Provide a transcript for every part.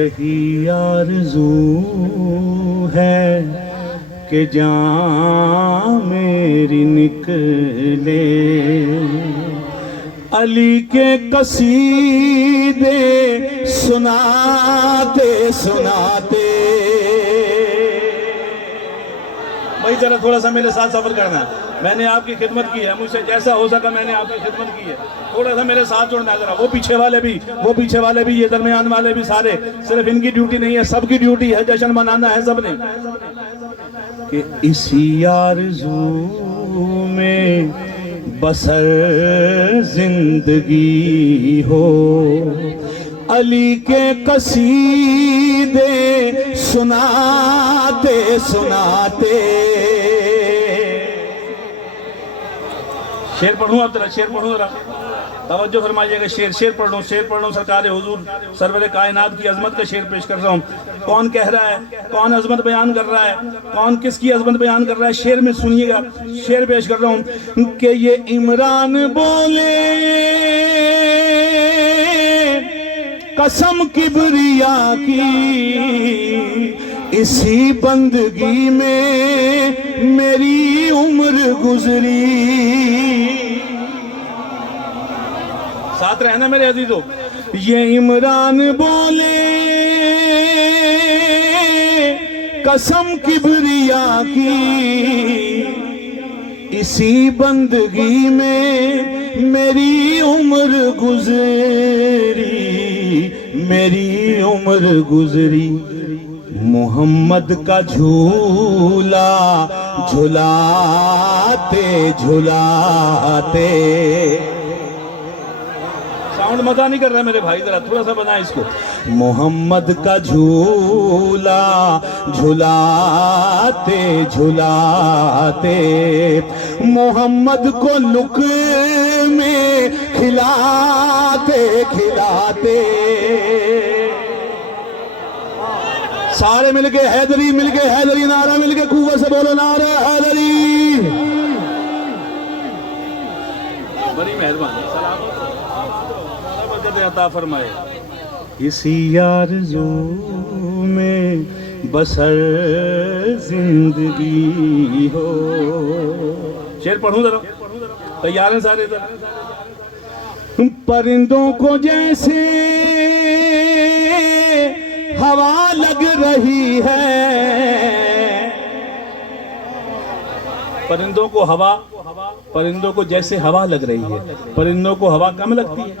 यही आरज़ू है कि जान मेरी निकले, अली के कसीदे सुनाते सुनाते। भाई जरा थोड़ा सा मेरे साथ सफर करना, मैंने आपकी खिदमत की है, मुझसे जैसा हो सका मैंने आपकी खिदमत की है, थोड़ा सा मेरे साथ जोड़ना जरा। वो पीछे वाले भी ये दरमियान वाले भी, सारे, सिर्फ इनकी ड्यूटी नहीं है, सबकी ड्यूटी है, जश्न मनाना है सबने। कि इसी आरज़ू में बसर जिंदगी हो, अली के कसीदे सुनाते सुनाते। शेर पढ़ूं अब जरा, शेर पढ़ूं जरा, तवज्जो फरमाइएगा। शेर पढ़ लूं सरकार हुजूर सरवर कायनात की अजमत का शेर पेश कर रहा हूँ। कौन कह रहा है, कौन अजमत बयान कर रहा है, कौन किसकी अजमत बयान कर रहा है, शेर में सुनिएगा। शेर पेश कर रहा हूँ कि ये इमरान बोले कसम किबरिया की, इसी बंदगी में मेरी उम्र गुजरी। साथ रहना मेरे अजीजों। ये इमरान बोले कसम किबरिया की, इसी बंदगी में मेरी उम्र गुजरी, मेरी उम्र गुजरी। मोहम्मद का झूला झुलाते झुलाते। साउंड मजा नहीं कर रहा मेरे भाई, जरा थोड़ा सा बना इसको। मोहम्मद का झूला झुलाते झुलाते, मोहम्मद को लुक में खिलाते खिलाते। सारे मिलके हैदरी नारा मिलके कुव्वत से बोलो, नारा हैदरी। बड़ी मेहरबानी, सलामत अता फरमाए। इसी आरज़ू में बसर जिंदगी हो। शेर पढ़ूं जरा, तैयार हैं सारे? परिंदों को जैसे हवा लग रही है, परिंदों को हवा, परिंदों को जैसे हवा लग रही है। परिंदों को हवा कम लगती है?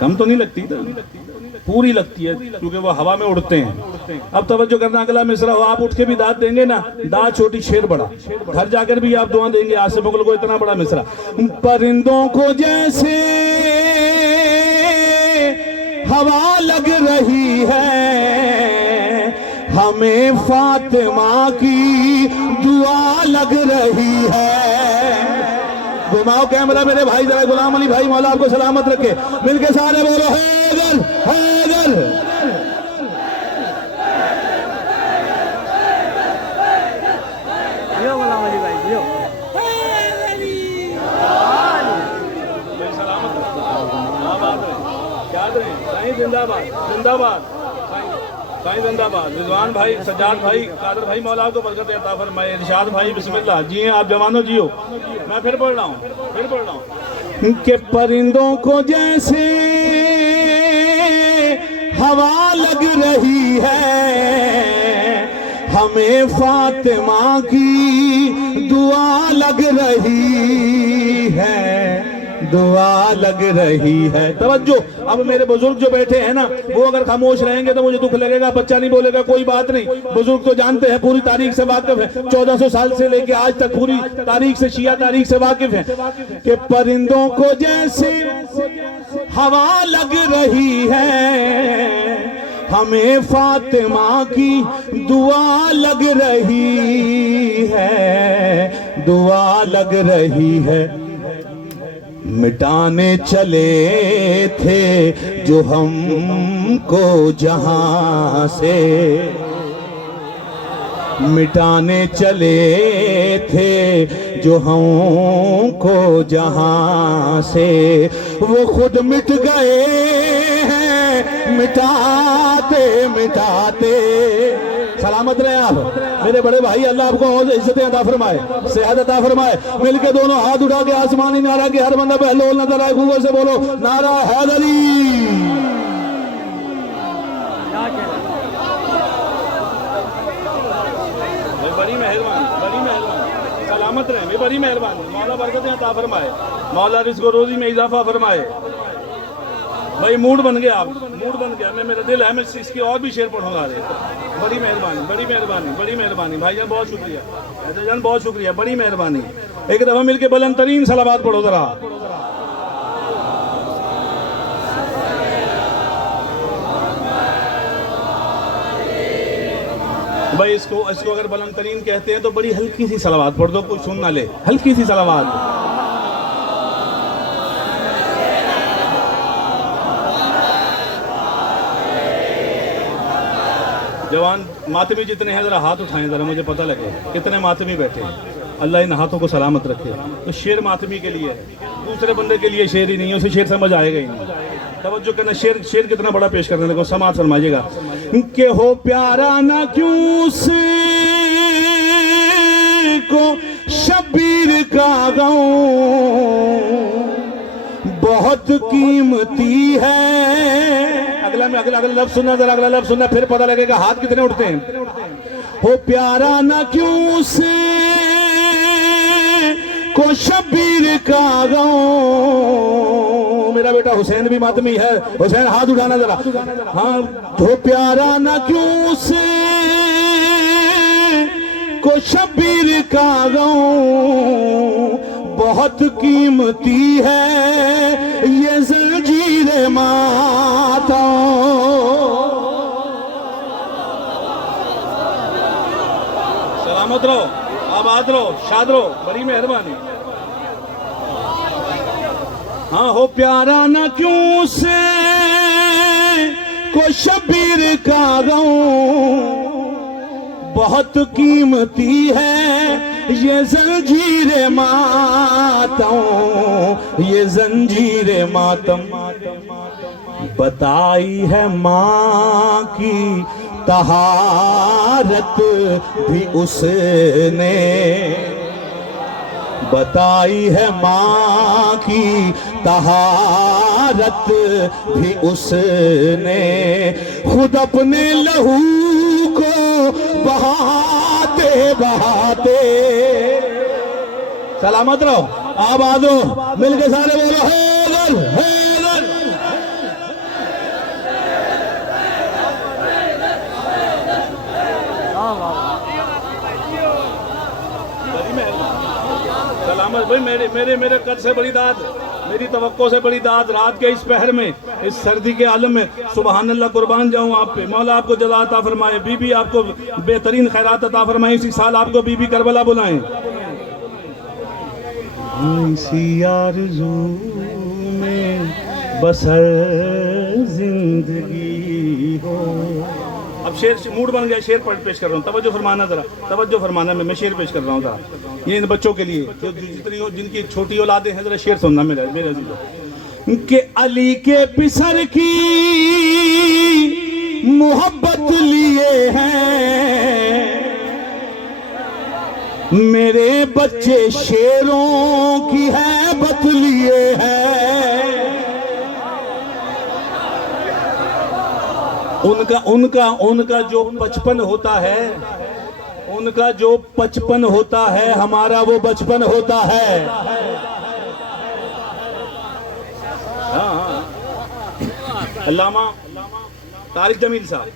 कम तो नहीं लगती, पूरी लगती है, क्योंकि वो हवा में उड़ते हैं। अब तवज्जो करना, अगला मिसरा हो, आप उठ के भी दाद देंगे ना, दाद छोटी शेर बड़ा, घर जाकर भी आप दुआ देंगे आसिफ मुगल को, इतना बड़ा मिसरा। परिंदों को जैसे हवा लग रही है, हमें फातिमा की दुआ लग रही है। घुमाओ कैमरा मेरे भाई जरा, गुलाम अली भाई मौला आपको सलामत रखे। मिलके सारे बोलो हैदर हैदर। गुलाम अली भाई जिंदाबाद जिंदाबाद, साईं जिंदाबाद। रिजवान भाई, सज्जाद भाई, कादर भाई मौला को बरकत अता फरमाए। इरशाद भाई बिस्मिल्लाह। जिए आप जवानों जियो। मैं फिर पढ़ रहा हूँ कि परिंदों को जैसे हवा लग रही है, हमें फातिमा की दुआ लग रही है, दुआ लग रही है। तवज्जो, अब मेरे बुजुर्ग जो बैठे हैं ना, वो अगर खामोश रहेंगे तो मुझे दुख लगेगा, बच्चा नहीं बोलेगा, कोई बात नहीं। बुजुर्ग तो जानते हैं, पूरी तारीख से वाकिफ है, 1400 साल से लेके आज तक पूरी तारीख से, शिया तारीख से वाकिफ है कि परिंदों को जैसे हवा लग रही है, हमें फातिमा की दुआ लग रही है, दुआ लग रही है। मिटाने चले थे जो हमको जहां से, मिटाने चले थे जो हमको जहां से, वो खुद मिट गए हैं मिटाते मिटाते मिटाते। सलामत रहे आप मेरे बड़े भाई, अल्लाह आपको और इज्जतें अता फरमाए, सेहत अता फरमाए। मिलके दोनों हाथ उठा के आसमानी नारा के हर बंदा पहले नजर आए, गूगल से बोलो नारा हैदरी। बड़ी मेहरबानी, बड़ी मेहरबानी, सलामत रहे, बड़ी मेहरबानी। मौला बरकतें अता फरमाए, मौला रिज़्क़ रोज़ी में इजाफा फरमाए। भाई मूड बन गया, आप मूड बन गया। मैं मेरा दिल है, मैं इसकी और भी शेर पढ़ूंगा। बड़ी मेहरबानी, बड़ी मेहरबानी, बड़ी मेहरबानी भाईजान, बहुत शुक्रिया भाईजान, बहुत शुक्रिया, बड़ी मेहरबानी। एक दफ़ा मिलके बुलंद तरीन सलावत पढ़ो जरा। भाई इसको इसको अगर बुलंद तरीन कहते हैं तो बड़ी हल्की सी सलावत पढ़ दो, कोई सुन ना ले, हल्की सी सलावत। जवान मातमी जितने हैं जरा हाथ उठाएं, जरा मुझे पता लगे कितने मातमी बैठे हैं। अल्लाह इन हाथों को सलामत रखे। तो शेर मातमी के लिए है, दूसरे बंदे के लिए शेर ही नहीं है, उसे शेर समझ आएगा ही नहीं। तवज्जो करना, शेर शेर कितना बड़ा पेश करने लगा, समाज फरमाइएगा कि हो प्यारा ना क्यों से को शबीर का गाऊं, बहुत कीमती है। अगला में अगला लफ्ज सुनना, जरा अगला लफ्ज सुनना, फिर पता लगेगा हाथ कितने उठते हैं। हो प्यारा ना क्यों से को शबीर का गाऊं। मेरा बेटा हुसैन भी मातमी है, हुसैन हाथ उठाना जरा। हाँ, हो प्यारा ना क्यों से को शबीर का गाऊं, बहुत कीमती है ये जंजीर माता। सलामत रहो, आबाद रहो, शाद रहो, बड़ी मेहरबानी। हाँ, हो प्यारा ना क्यों से को शबीर का गाऊं, बहुत कीमती है ये जंजीर मातम, ये जंजीर मातम। बताई है माँ की तहारत भी उसने, बताई है माँ की तहारत भी उसने, खुद अपने लहू को बहाते बहाते। सलामत रहो, आबाद रहो, मिलके सारे बोलो हैदर हैदर। सलामत भाई, मेरे मेरे मेरे कद से बड़ी दाद, मेरी तवक्को से बड़ी दाद। रात के इस पहर में, इस सर्दी के आलम में, सुबहान अल्लाह, कुर्बान जाऊं आप पे। मौला आपको जज़ा अता फरमाए, बीबी आपको बेहतरीन खैरात अता फरमाए। इसी साल आपको बीबी करबला बुलाएं। इसी आरज़ू में बसर जिंदगी हो। अब शेर मूड बन गया, शेर पेश कर रहा हूँ, तवज्जो फरमाना जरा, तवज्जो फरमाना। मैं शेर पेश कर रहा हूँ जरा, ये इन बच्चों के लिए जो जितनी जिनकी छोटी औलादें हैं, जरा शेर सुनना मेरे मेरे अजीजों। कि अली के पिसर की मोहब्बत लिए हैं मेरे बच्चे, शेरों की है बत लिए हैं। उनका उनका उनका जो 55 होता है, उनका जो 55 होता है, हमारा वो बचपन होता है। हाँ, अल्लामा तारिक जमील साहब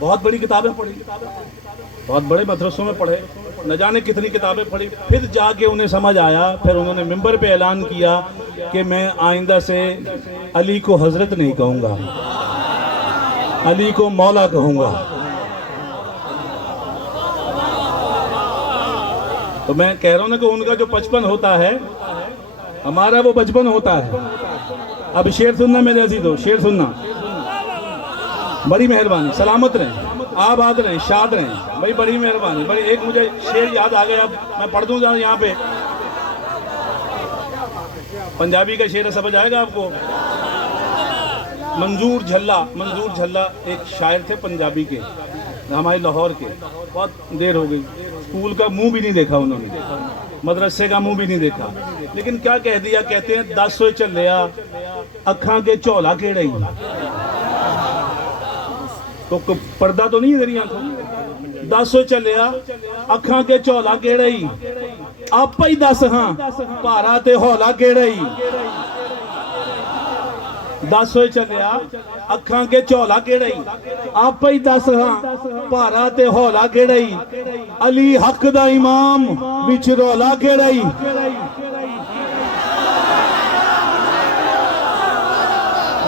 बहुत बड़ी किताबें पढ़ी, बहुत बड़े मदरसों में पढ़े, न जाने कितनी किताबें पढ़ी। फिर जाके उन्हें समझ आया, फिर उन्होंने मिंबर पे ऐलान किया कि मैं आइंदा से अली को हजरत नहीं कहूँगा, अली को मौला कहूँगा। तो मैं कह रहा हूँ ना कि उनका जो 55 होता है, हमारा वो बचपन होता है। अब शेर सुनना मेरे अजीजों, शेर सुनना, बड़ी मेहरबानी। सलामत रहें, आबाद रहें, शाद रहें भाई, बड़ी मेहरबानी। बड़ी एक मुझे शेर याद आ गया, अब मैं पढ़ दूँ यहाँ पे। पंजाबी का शेर समझ आएगा आपको? मंजूर झल्ला एक शायर थे पंजाबी के, हमारे लाहौर के। बहुत देर हो गई, स्कूल का मुंह भी नहीं देखा उन्होंने, मदरसे का मुंह भी नहीं देखा, लेकिन क्या कह दिया, कहते हैं 10 होए चलिया अखा के झोला केड़ा ही। तो पर्दा तो नहीं है तेरी आंखों, 10 होए चलिया अखा के झोला केड़ा ही, आप ही दस हाँ भारा ते हौला केड़ा ही। 10 होए चलिया अखा के झोला केड़ा ही, आप ही दस हाँ भारा ते हौला केड़ा ही। अली हक दा इमाम विच रौला केड़ा ही।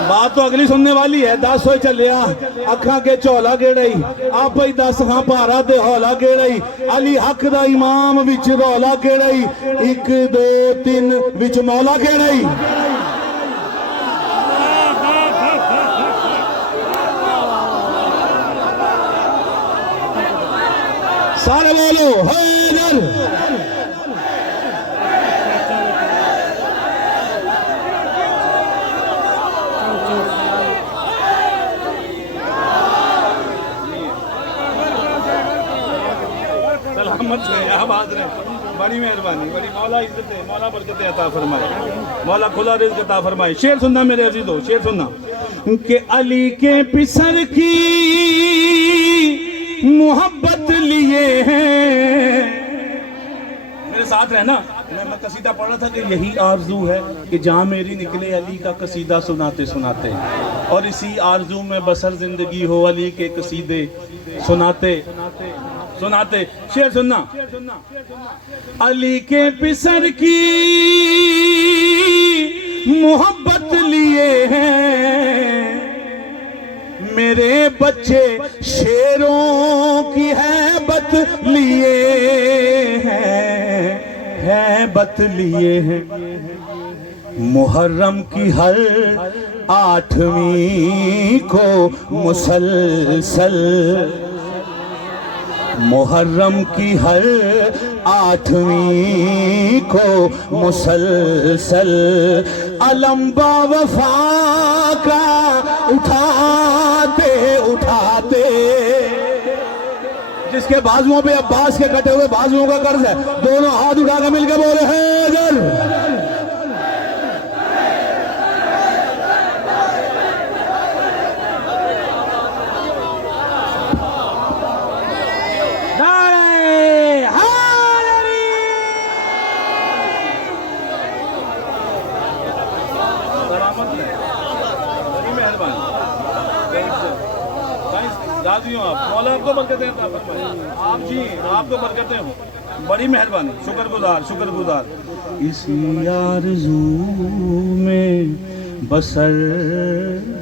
बात तो अगली सुनने वाली है। 10 होए चलिया अखा के झोला केड़ा ही, आप ही दस हाँ भारा ते हौला केड़ा ही। अली हक दा इमाम विच रौला केड़ा ही, 1 2 3 विच मौला केड़ा ही। सारे बोलो हैदर। सलामत रहे, आबाद रहे, बड़ी मेहरबानी, बड़ी मौला इज्जत है, मौला बरकत अता फरमाए, मौला खुला रिज़्क़ अता फरमाए। शेर सुनना मेरे अज़ीज़ों, शेर सुनना कि अली के पिसर की मोहब्बत लिए हैं। मेरे साथ रहना, मैं कसीदा पढ़ रहा था कि यही आरजू है कि जहाँ मेरी निकले अली का कसीदा सुनाते सुनाते, और इसी आरजू में बसर जिंदगी हो अली के कसीदे सुनाते सुनाते। शेर सुनना, अली के पिसर की मोहब्बत लिए हैं, मेरे बच्चे शेरों की हैबत लिए हैं, हैबत लिए हैं। मुहर्रम की हर 8वीं को मुसलसल, मुहर्रम की हर 8वीं को मुसलसल अलम बावफा का उठाते उठाते। जिसके बाजुओं पे अब्बास के कटे हुए बाजुओं का कर्ज है, दोनों हाथ उठाकर मिलकर बोले हैदर। आप मौला आपको बरकतें आप जी आपको बरकतें हो, बड़ी मेहरबानी, शुक्रगुजार शुक्रगुजार। इस आरज़ू में बसर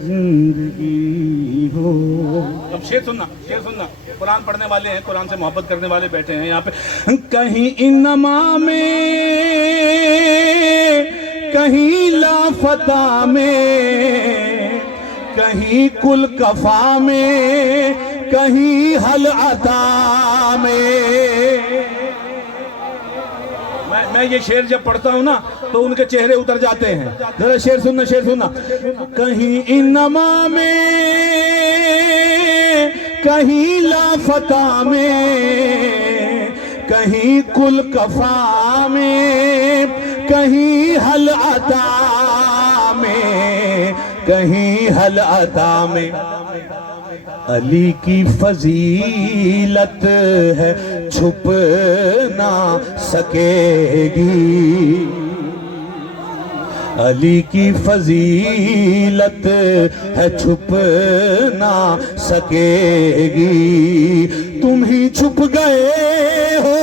जिंदगी हो। अब शेर सुनना, शेर सुनना। कुरान पढ़ने वाले हैं, कुरान से मोहब्बत करने वाले बैठे हैं यहाँ पे। कहीं इन्नमा में, कहीं लाफता में, कहीं कुल कफा में, कहीं हल अता में। मैं ये शेर जब पढ़ता हूँ ना तो उनके चेहरे उतर जाते हैं। जरा शेर सुनना, शेर सुनना। कहीं इन्नमा में, कहीं लाफता में, कहीं कुल कफा में, कहीं हल अता में, कहीं हल अता में। अली की फजीलत है छुप ना सकेगी, अली की फजीलत है छुप ना सकेगी। तुम ही छुप गए हो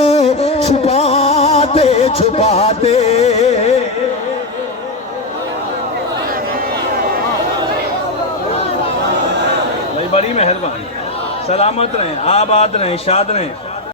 छुपाते छुपाते। बड़ी मेहरबानी, सलामत रहें, आबाद रहें, शाद रहें।